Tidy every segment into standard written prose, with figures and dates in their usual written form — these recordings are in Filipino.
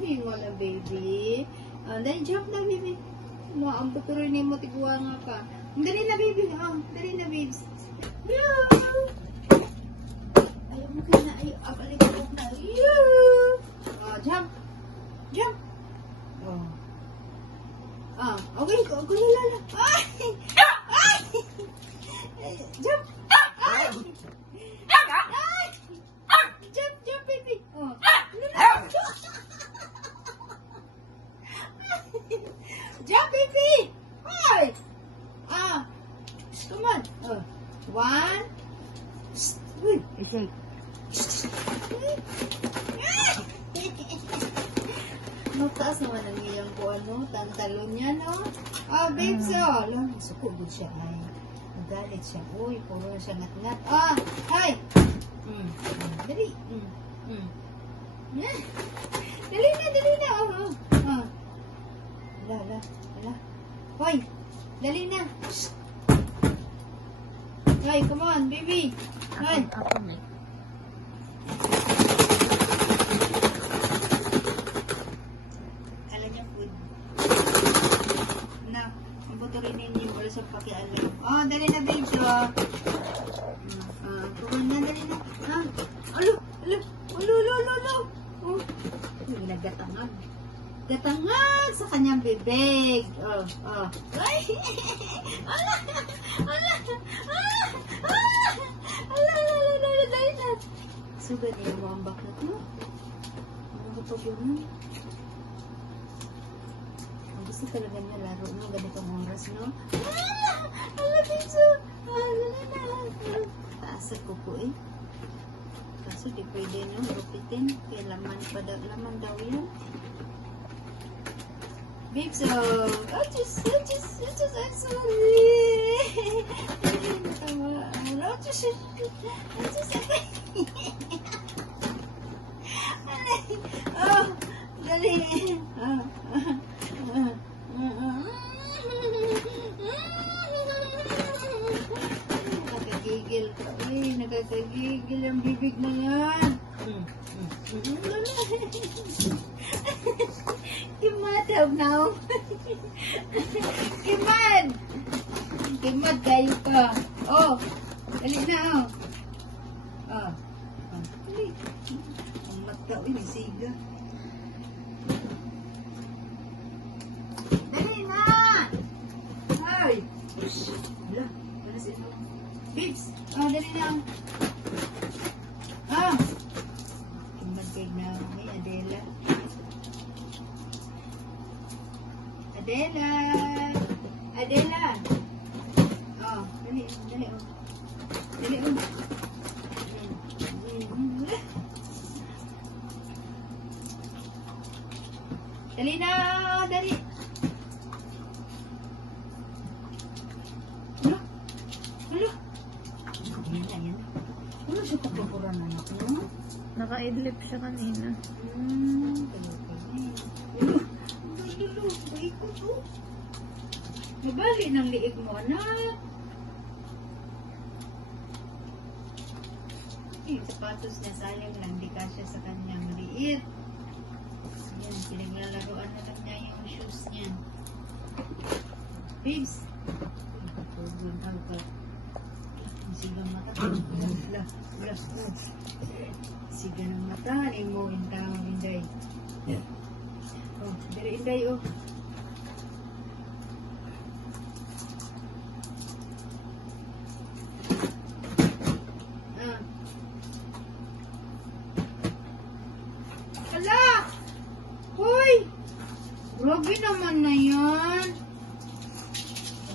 Hingo na, baby. Dali, jump na, baby. Ang tutuloy ni mo, tiguwa nga ka. Dali na, baby. Dali na, babes. Ayaw mo kayo na. Balik ko na. Jump. Jump. Okay. Kulala. Jump. Jump, baby. Jump, baby. Hi. Come on. One. I-shake. Mataas naman ang iyang po, tantalo niya, no? Babes, alam, sukubod siya, ay. Magalit siya, uy, puro siya ngat-ngat. Hi! Dali. Dali na, Ala. Hoy, dali na. Hoy, come on, baby. Hoy. Ako na. Alam niya, food. Na, mabuturin ninyo, wala sa pakialam. Dali na, babe, tuwan na, dali na. Alo. Naggatangag. Gatangag sa kanyang bibig. Ay! Ala! Dali na. Sugad niya mo ang baklat mo. Ano kapag yun? Ang gusto talaga niya laro mo ganitong oras, no? Ala, pinso! Taasag ko po eh. Kaso di pwede nyo rupitin. Kaya laman daw yan. Babe, so, just dali. Nakakagigil ang bibig na yan. Kimad now. Kimad kayo ka. Dali na, dali. Ang mata, may siga. Dali na! Ay! Wala. Wala sila. Babes! Dali na. Kimad kayo na. May Adela. Adela! Dali. Dali na! Dali! Hala! Yan. Ano siya papapuran na anak mo? Naka-idlip siya kanina. Mabali ng liig mo, anak. Yung sapatos niya sayang lang, di kasya sa kanyang liit. Yan, pinaglalaroan na lang niya yung shoes niya. Babes. Sigang mata. Siga ng mata. Ano mo, Inday. Dari Inday, Ala! Hoy! Grabe naman na yan.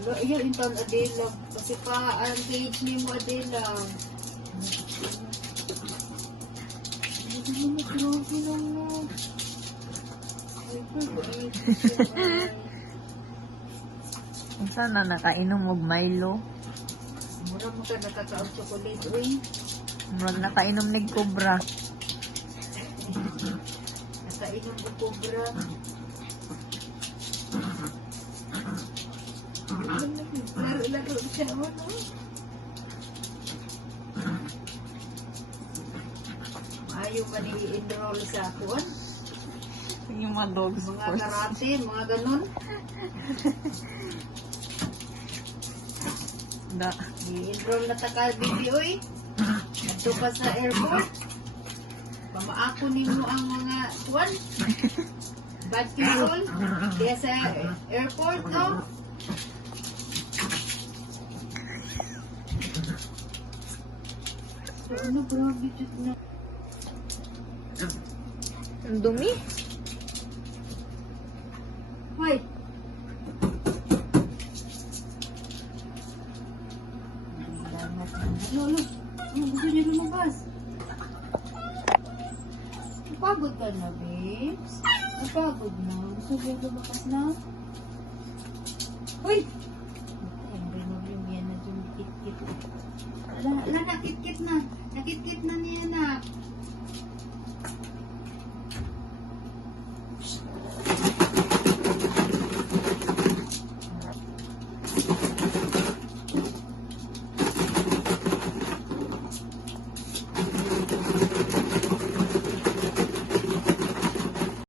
Ala, iyan intan Adela. Kasi pa-engage ni mo Adela. Grabe naman. Sana nakainom og Milo. Mura mo ka nakakaon chocolate, uy. Murag nakainom nig Cobra. Nakainom ko Cobra. Laro siya, no? Ayaw ba ni-enroll sa akin? Yung mga dog Mga sports. karate, mga ganun. Da. I-enroll na ta ka, baby, oy. Ito pa sa airport. Pamaako nimo ang mga kuwan. Bad people. Kaya sa airport, no? So, ano, grabe, Diyos na. Ang dumi. Hoy! Ano, ano? Ano, gusto niyo lumabas? Napagod ka na, babes? Napagod na? Gusto niyo lumakas na? Hoy! Ay, remove yung yan na dyan, kit-kit. Ala, nakit-kit na.